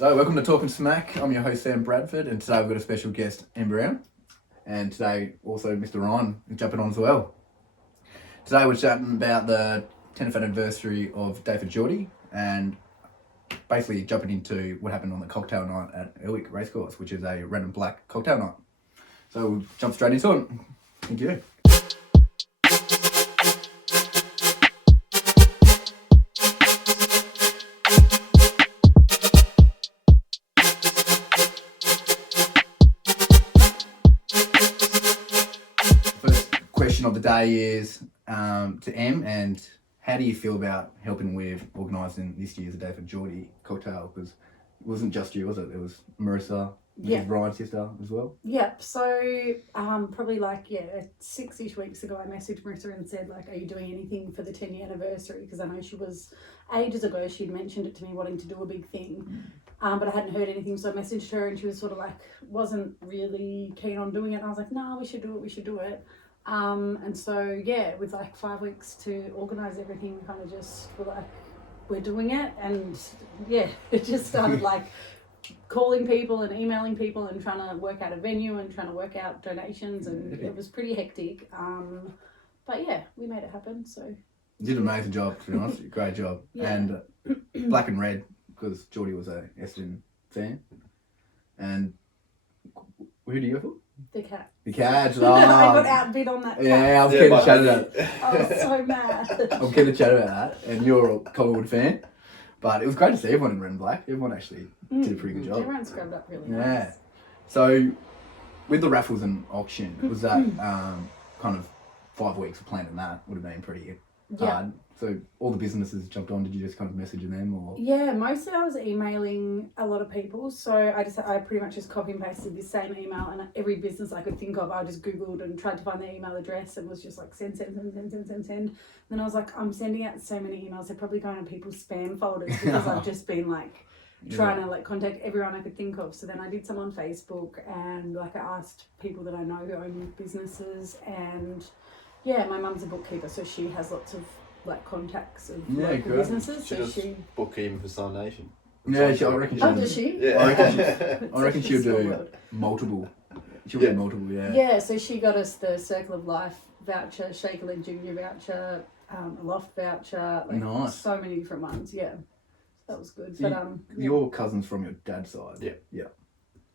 So, welcome to Talkin'Smack. I'm your host, Sam Bradford, and today we've got a special guest, Amber Brown. And today, also, Mr. Ryan is jumping on as well. Today, we're chatting about the 10th anniversary of A Day For Jordy, and basically jumping into what happened on the cocktail night at Elwick Racecourse, which is a red and black cocktail night. So, we'll jump straight into it. Thank you. Of the day is to Em, and how do you feel about helping with organising this year's A Day For Jordy cocktail? Because it wasn't just you, was it? It was Marissa, which is Ryan's sister as well. Yep. So probably 6-ish weeks ago, I messaged Marissa and said, are you doing anything for the 10-year anniversary? Because I know she was ages ago. She'd mentioned it to me, wanting to do a big thing. But I hadn't heard anything, so I messaged her, and she was sort of wasn't really keen on doing it. And I was like, no, we should do it. And so with 5 weeks to organise everything, kind of just we're doing it, and it just started calling people and emailing people and trying to work out a venue and trying to work out donations, and it was pretty hectic. But we made it happen. So you did an amazing job, to be honest. Great job. Yeah. And black and red, because Jordy was a Essendon fan. And who do you go for? The cat. The Cats. Oh. I got outbid on that cat. Yeah, I was keen to chat about that. I was so mad. I'm keen to chat about that, and you're a Collingwood fan. But it was great to see everyone in red and black. Everyone actually did a pretty good job. Everyone scrubbed up really nice. Yeah. So, with the raffles and auction, was that kind of 5 weeks of planning that? Would have been pretty hard. So, all the businesses jumped on. Did you just kind of message them, or? Yeah, mostly I was emailing a lot of people. So I pretty much just copy and pasted the same email, and every business I could think of, I just Googled and tried to find their email address, and was just send. And then I was I'm sending out so many emails, they're probably going to people's spam folders, because I've just been trying to contact everyone I could think of. So then I did some on Facebook, and I asked people that I know who own businesses, and my mum's a bookkeeper, so she has lots of contacts of local businesses. She does bookkeeping for Sun Nation. Yeah, I reckon she'll does she? Yeah. I reckon she'll do multiple. She'll do multiple, Yeah, so she got us the Circle of Life voucher, Shakerland Junior voucher, a Loft voucher, nice. So many different ones. Yeah, that was good. So but your cousins from your dad's side. Yeah.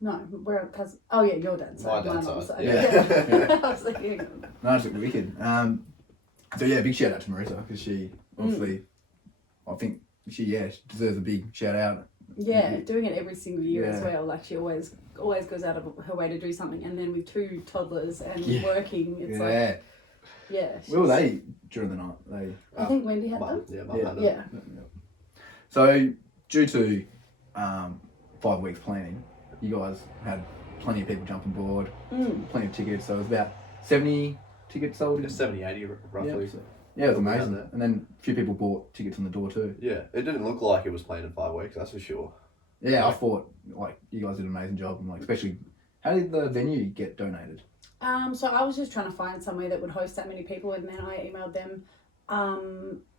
No, we're a cousin. Oh yeah, your dad's side. My dad's side. Yeah. I was No, it's wicked. So big shout out to Marissa, because she obviously, I think she deserves a big shout out. Yeah, doing it every single year as well. She always goes out of her way to do something, and then with 2 toddlers and working, it's Where were they during the night? I think Wendy had them. Yeah. So due to 5 weeks planning, you guys had plenty of people jump on board, plenty of tickets. So it was about 70 tickets sold. 70, 80 roughly. Yeah, it was amazing. And then a few people bought tickets on the door too. Yeah, it didn't look like it was planned in 5 weeks, that's for sure. Yeah, I thought you guys did an amazing job, and especially, how did the venue get donated? So I was just trying to find somewhere that would host that many people, and then I emailed them,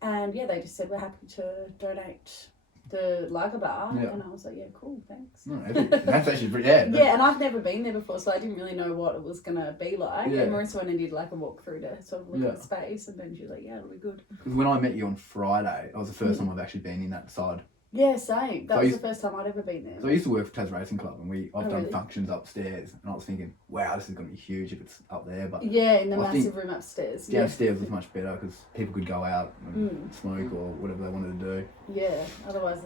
and they just said we're happy to donate the lager bar, and I was like, cool, thanks. No, that's actually pretty, yeah, and I've never been there before, so I didn't really know what it was going to be like. Yeah. And Marissa went and did a walkthrough to sort of look at the space, and then she was like, it'll be good. Because when I met you on Friday, it was the first time I've actually been in that side. Yeah, same. That was the first time I'd ever been there. So I used to work for Tas Racing Club, and I've done functions upstairs, and I was thinking, wow, this is going to be huge if it's up there. But in the massive room upstairs. Downstairs was much better, because people could go out and smoke or whatever they wanted to do. Yeah, otherwise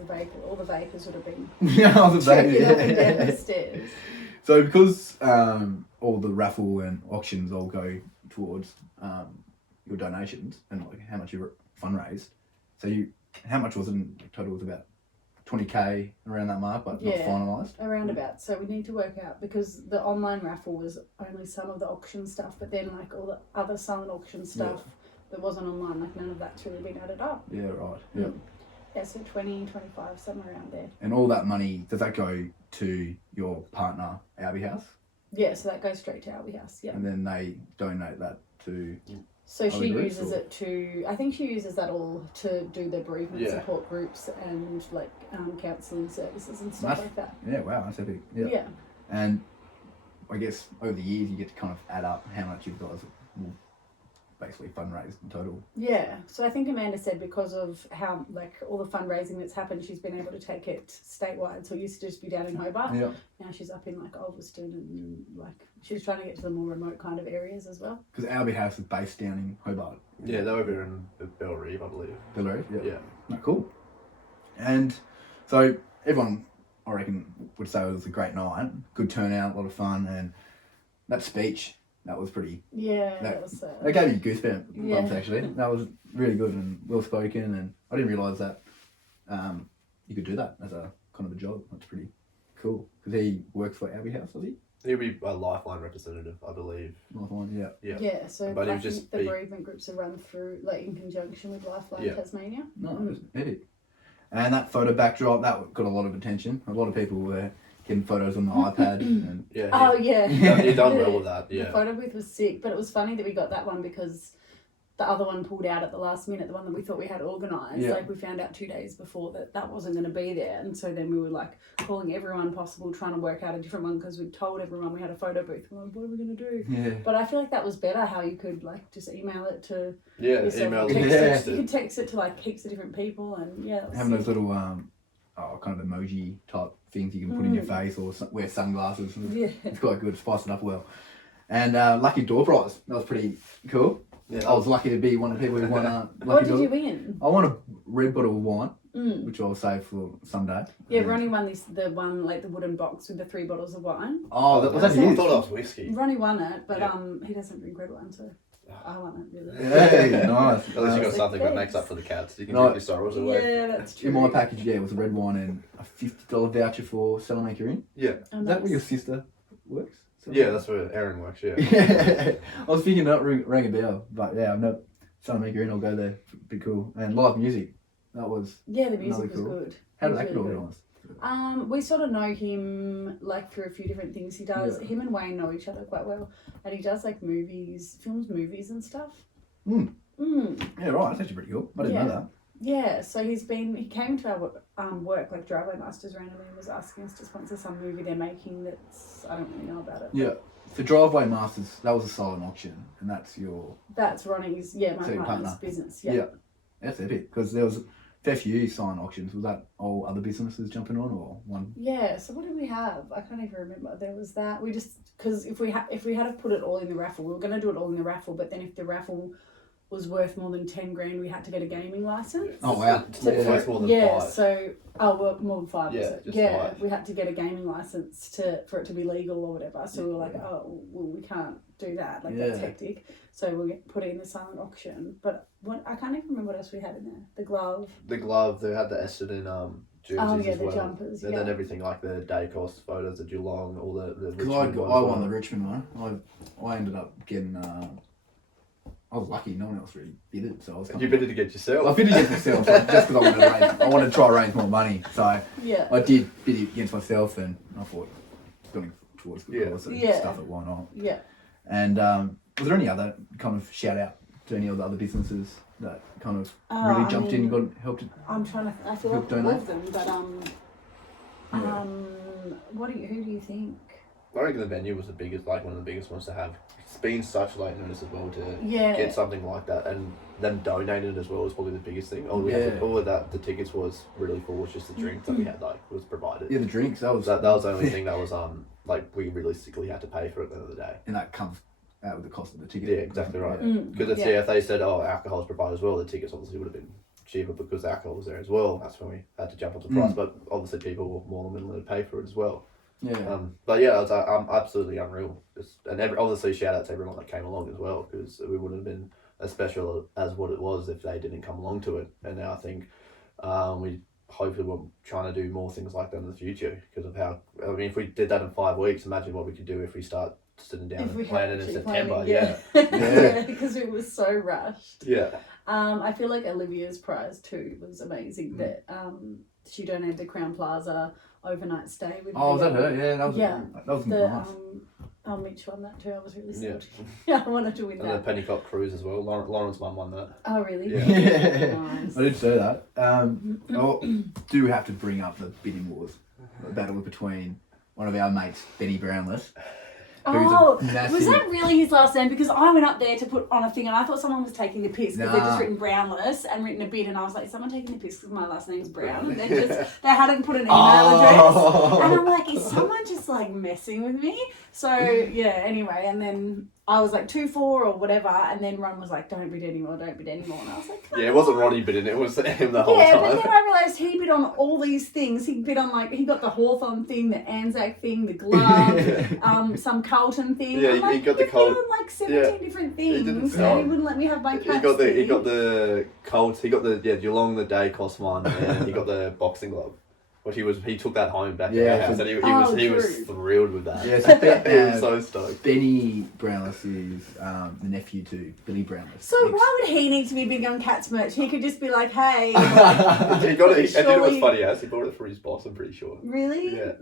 all the vapors would have been all the trekking up and down the stairs. So because all the raffle and auctions all go towards your donations and how much you fundraised, so how much was it in total? Was about 20k around that mark, but not finalised? Around about. So we need to work out, because the online raffle was only some of the auction stuff, but then all the other silent auction stuff that wasn't online, none of that's really been added up. Yeah, right. Yeah. Yeah, so 20, 25, somewhere around there. And all that money, does that go to your partner, Albie House? Yeah, so that goes straight to Albie House, yeah. And then they donate that to... So she groups, uses or? it to, I think she uses that all to do the bereavement Yeah. support groups and like counselling services and stuff Nice. like that. Yeah, wow, that's epic. Yeah. Yeah. And I guess over the years you get to kind of add up how much you guys will basically fundraise in total. Yeah. So I think Amanda said because of how like all the fundraising that's happened, she's been able to take it statewide. So it used to just be down in Hobart. Yeah. Now she's up in like Ulverston and like she's trying to get to the more remote kind of areas as well. Because Albie House is based down in Hobart. Yeah, they were over in Bellerive, I believe. Bellerive, yeah. Yeah. No, cool. And so everyone, I reckon, would say it was a great night. Good turnout, a lot of fun, and that speech, that was pretty... Yeah, No. that was That gave me goosebumps, Yeah. actually. That was really good and well spoken, and I didn't realise that you could do that as a kind of a job. That's pretty cool. Because he works for Albie House, does he? He'll be a Lifeline representative, I believe. Lifeline, yeah. Yeah. Yeah, so But I it was think just the big. bereavement groups are run through like in conjunction with Lifeline Yeah. Tasmania. No, it was epic. And that photo backdrop, that got a lot of attention. A lot of people were getting photos on the iPad. And Yeah. Oh yeah. He done well with that, The yeah. photo booth was sick, but it was funny that we got that one because the other one pulled out at the last minute, the one that we thought we had organised. Yeah. Like we found out 2 days before that wasn't going to be there, and so then we were like calling everyone possible, trying to work out a different one because we'd told everyone we had a photo booth. We're like, what are we going to do? yeah. But I feel like that was better how you could like just email it to Yeah, yourself, email text and it. text You it. could text it to like heaps of different people, and yeah, that was Having those sick. little kind of emoji type things you can put in your face or wear sunglasses. Yeah. It's quite good, spice it up well. And lucky door prize, that was pretty cool. Yeah, I was lucky to be one of the people who won a What lucky did door. you win? I won a red bottle of wine, Mm. which I'll save for someday. Yeah, And- Ronnie won the one like the wooden box with the 3 bottles of wine. Oh, that was I that you? thought that was whiskey. Ronnie won it, but Yeah. he doesn't drink red wine, so I won it really. Hey, nice. At least you got Like, something that thanks. makes up for the cats. You can No. drink your sorrows away. Yeah, that's true. In my package, yeah, it was a red wine and a $50 voucher for Salamaker Inn. Yeah. And Is that where your that's- sister works? Yeah, that's where Aaron works, yeah. Yeah. I was thinking that rang a bell, but yeah, I'm not Salamaker Inn, I'll go there. Be cool. And live music, that was... Yeah, the music Another was cool. good. How It did was that get really good. organised? We sort of know him like through a few different things he does. Yeah. Him and Wayne know each other quite well, and he does like films movies and stuff. Mm. Mm. Yeah, right, that's actually pretty cool. I didn't Yeah. know that. Yeah, so he came to our work like Driveway Masters randomly and was asking us to sponsor some movie they're making that's, I don't really know about it. Yeah. For Driveway Masters, that was a silent auction, and that's your... That's Ronnie's, my So your partner's partner. business, Yeah. That's epic, because there was a fair few silent auctions. Was that all other businesses jumping on, or one? Yeah, so what did we have? I can't even remember. There was that. We just, because if we had to put it all in the raffle, we were going to do it all in the raffle, but then if the raffle was worth more than 10 grand, we had to get a gaming license. Oh, wow. It's like worth more than Yeah, 5. so well, more than 5. Yeah, was it? just Yeah, 5. we had to get a gaming license for it to be legal or whatever. So we were like, oh, well, we can't do that. Like that's Yeah. hectic. So we put it in the silent auction. But I can't even remember what else we had in there. The glove. The glove, they had the Essendon jerseys Oh yeah, as the well. jumpers. And Yeah. then everything like the Dacos photos, the Geelong, all the Because Richmond I ones as won the well. Richmond one. I ended up getting... I was lucky, no one else really bid it, so I was kind You of... bid it to get yourself. I bid it against myself, just because I wanted to try to raise more money. So Yeah. I did bid it against myself, and I thought, going towards good Yeah. cause and Yeah. stuff, it why not? Yeah. And was there any other kind of shout out to any of the other businesses that kind of really I jumped in mean, and helped it? I'm trying to. I feel Help like all donate? of them, but Yeah. who do you think? I reckon the venue was the biggest, like one of the biggest ones to have. It's been such late notice as well to Yeah. get something like that, and them donating it as well was probably the biggest thing. All Yeah. all of that, the tickets was really full. Was just the drink that we had was provided. Yeah, the drinks, that was That was the only thing that was like we realistically had to pay for it at the end of the day. and that comes out with the cost of the ticket. Yeah, exactly right. Mm, Because yeah. if they said, oh, alcohol's provided as well, the tickets obviously would have been cheaper because the alcohol was there as well. That's when we had to jump up the price. But obviously people were more than willing to pay for it as well. Yeah. But yeah, it was absolutely unreal. Obviously shout out to everyone that came along as well, because we wouldn't have been as special as what it was if they didn't come along to it. And now I think we hopefully we're trying to do more things like that in the future because of how, I mean, if we did that in 5 weeks, imagine what we could do if we start sitting down If we and planning in actually September. planning, Yeah. Yeah. because it was so rushed. Yeah. I feel like Olivia's prize too was amazing. That she donated the Crown Plaza overnight stay with. Oh, was the, that her? Yeah, that was Yeah. that was The nice. Oh, Mitch won that too. I was really Yeah. sad. Yeah, I wanted to win And that. the Pennycock Cruise as well. Lauren's mum won that. Oh, really? Yeah. Yeah, Nice. I did say that. Do have to bring up the bidding wars, the battle between one of our mates, Benny Brownless. Oh, massive- was that really his last name? Because I went up there to put on a thing and I thought someone was taking the piss because they'd Nah. just written Brownless and written a bid, and I was like, is someone taking the piss because my last name's Brown? And they hadn't put an email address. And I'm like, is someone just like messing with me? So yeah, anyway, and then I was like 2-4 or whatever, and then Ron was like, don't bid anymore. And I was like, Yeah, it wasn't Ronnie bidding, it was him the whole yeah, time. but then I realised he bid on all these things. He bid on he got the Hawthorn thing, the Anzac thing, the glove, some Carlton thing. Yeah, I'm like, he got the "You've Col- bid on like 17 different things, didn't and stop. he wouldn't let me have my He catch got thing." the Colts, he got the Geelong the day cost one, and he got the boxing glove. Which he took that home back to our house, and he was true. thrilled with that. Yeah, so He was so stoked. Benny Brownless is the nephew to Billy Brownless. So why would he need to be big on Cats merch? He could just be like, "Hey, He got it. And you know what's Surely- funny? He bought it for his boss. I'm pretty sure. really?" Yeah.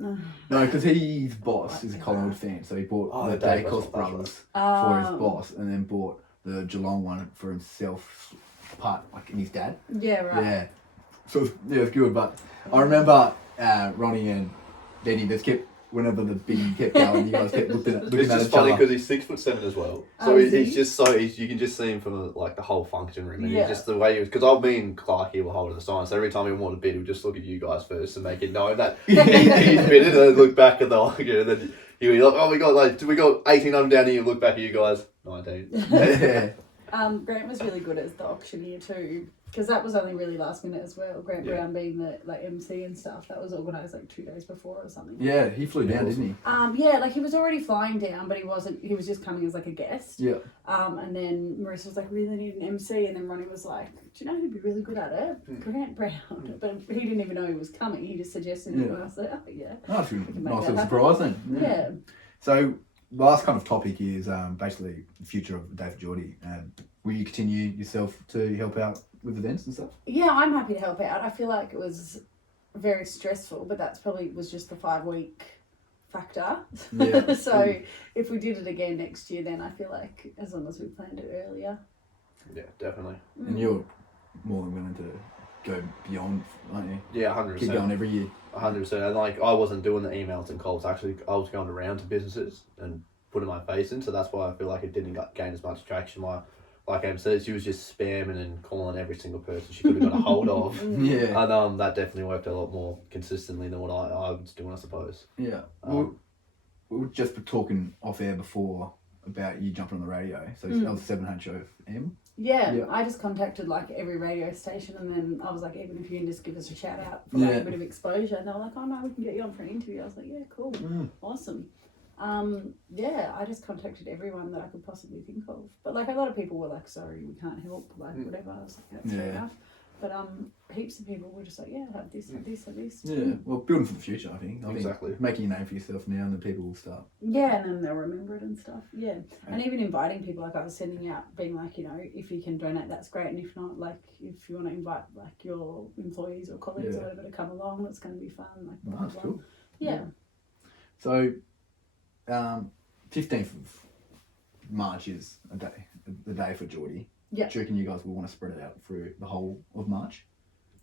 No, because his boss is a Collingwood fan, so he bought the the Dacos Dacos brothers Oh. for his boss, and then bought the Geelong one for himself, part like and his dad. Yeah, right. Yeah, so yeah, it's good. But I remember Ronnie and Benny just kept whenever the big kept going, you guys kept looking It's at just each funny other. because he's 6'7" as well, Oh, so is he? he's just you can just see him from like the whole function room, and Yeah. he's just the way he was. Because me and Clarkie were holding the sign, so every time he wanted to bid, he would just look at you guys first and make it known that he's bidding, and then look back at the and then he'd be like, "Oh, we got 1800 down here." Look back at you guys, 19. Yeah. Grant was really good as the auctioneer too, because that was only really last minute as well. Grant Yeah. Brown being the MC and stuff, that was organised like 2 days before or something. Yeah, he flew down, didn't he? Yeah, like he was already flying down, but he wasn't. He was just coming as like a guest. Yeah. And then Marissa was like, "Really need an MC," and then Ronnie was like, "Do you know who'd be really good at it? Grant Brown." But he didn't even know he was coming. He just suggested it, Yeah. and I was like, "Oh yeah." Oh, that's really can make nice that little happen. surprise then. Yeah. So, last kind of topic is basically the future of A Day For Jordy. Will you continue yourself to help out with events and stuff? Yeah, I'm happy to help out. I feel like it was very stressful, but that's probably was just the 5-week factor. Yeah. So if we did it again next year, then I feel like as long as we planned it earlier. Yeah, definitely. And you're more than willing to go beyond, aren't you? Yeah, 100%. Keep going every year. 100%. And like, I wasn't doing the emails and calls. Actually, I was going around to businesses and putting my face in. So that's why I feel like it didn't gain as much traction. Like Em said, she was just spamming and calling every single person she could have got a hold of. Yeah. And that definitely worked a lot more consistently than what I was doing, I suppose. Yeah. We were just talking off air before about you jumping on the radio. So that was 7HOM. Yeah, I just contacted like every radio station, and then I was like, even if you can just give us a shout out for like a bit of exposure, and they were like, "Oh no, we can get you on for an interview." I was like, "Yeah, cool, awesome." Yeah, I just contacted everyone that I could possibly think of, but like a lot of people were like, "Sorry, we can't help," like whatever. I was like, "That's fair enough," but heaps of people were just like, "Yeah, have this, have this, have this." Yeah. Well, building for the future, I think. Exactly. Making a name for yourself now, and then people will start. Yeah, and then they'll remember it and stuff. Yeah. And even inviting people, like I was sending out, being like, you know, if you can donate, that's great. And if not, like, if you want to invite like your employees or colleagues or whatever to come along, that's going to be fun. Like, blah, That's blah. cool. Yeah. So, 15th of March is the day for Jordy. Yeah. Do you reckon you guys will want to spread it out through the whole of March?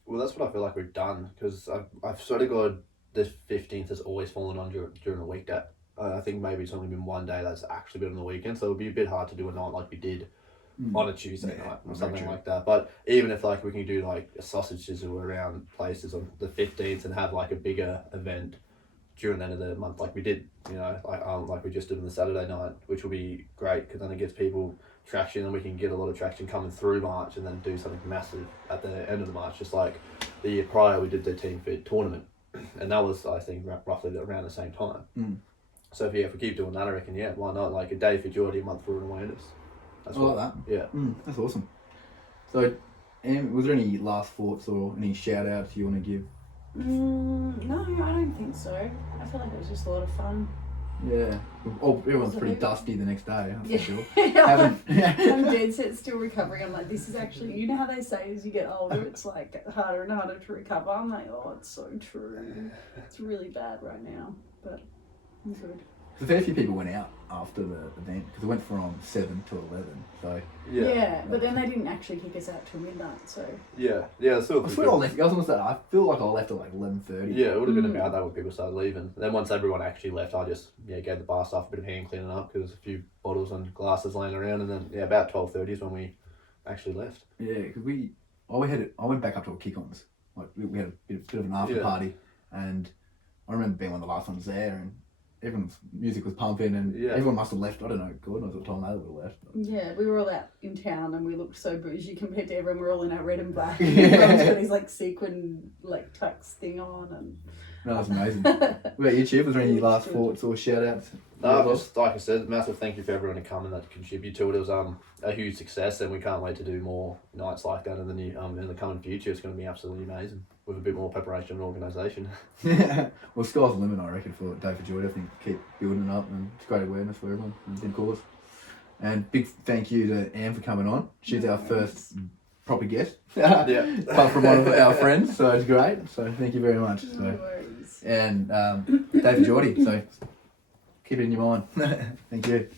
Well, that's what I feel like we've done, because I've sort of got the 15th has always fallen on during a weekday. I think maybe it's only been one day that's actually been on the weekend, so it would be a bit hard to do a night like we did on a Tuesday night or something like that. But even if like we can do like a sausage sizzle around places on the 15th and have like a bigger event during the end of the month like we did, you know, like we just did on the Saturday night, which will be great because then it gives people traction and we can get a lot of traction coming through March and then do something massive at the end of the March. Just like the year prior we did the Team Fit tournament and that was I think roughly around the same time. So if we keep doing that, I reckon, yeah, why not? Like a day for Jordy, a month for awareness. That's I like that. Yeah. That's awesome. So, was there any last thoughts or any shout outs you want to give? No, I don't think so. I feel like it was just a lot of fun. Yeah. Oh, everyone's pretty dusty the next day, that's for sure. I'm dead set still recovering. I'm like, this is actually, you know how they say as you get older, it's like harder and harder to recover. I'm like, oh, it's so true. It's really bad right now, but I'm good. A fair few people went out after the event because it went from 7 to 11. So Yeah, but then they didn't actually kick us out till midnight. So yeah, sort I of. swear I left. I was almost. I feel like I left at like 11:30. Yeah, it would have been about that when people started leaving. And then once everyone actually left, I just gave the bar staff a bit of hand cleaning up because a few bottles and glasses laying around, and then about 12:30 is when we actually left. Yeah, because I went back up to a kick-ons. Like we had a bit of an after party, and I remember being one of the last ones there, and everyone's music was pumping, and everyone must have left. I don't know, God knows what time they would have left. yeah, we were all out in town, and we looked so bougie compared to everyone. We're all in our red and black. Yeah. Everyone's got these like sequin like tux thing on, and No, that's amazing. What about you, Chiv? Was there any last thoughts or shout-outs? No, just like I said, massive thank you for everyone to come and that contribute to it. It was a huge success, and we can't wait to do more nights like that in the coming future. It's going to be absolutely amazing with a bit more preparation and organisation. Yeah. Well, sky's the limit, I reckon, for A Day For Jordy. I think keep building it up, and it's great awareness for everyone. It's been cool. And big thank you to Anne for coming on. She's our first proper guest. Yeah. Apart from one of our friends, so it's great. So thank you very much. no worries. And Day For Jordy, so keep it in your mind. Thank you.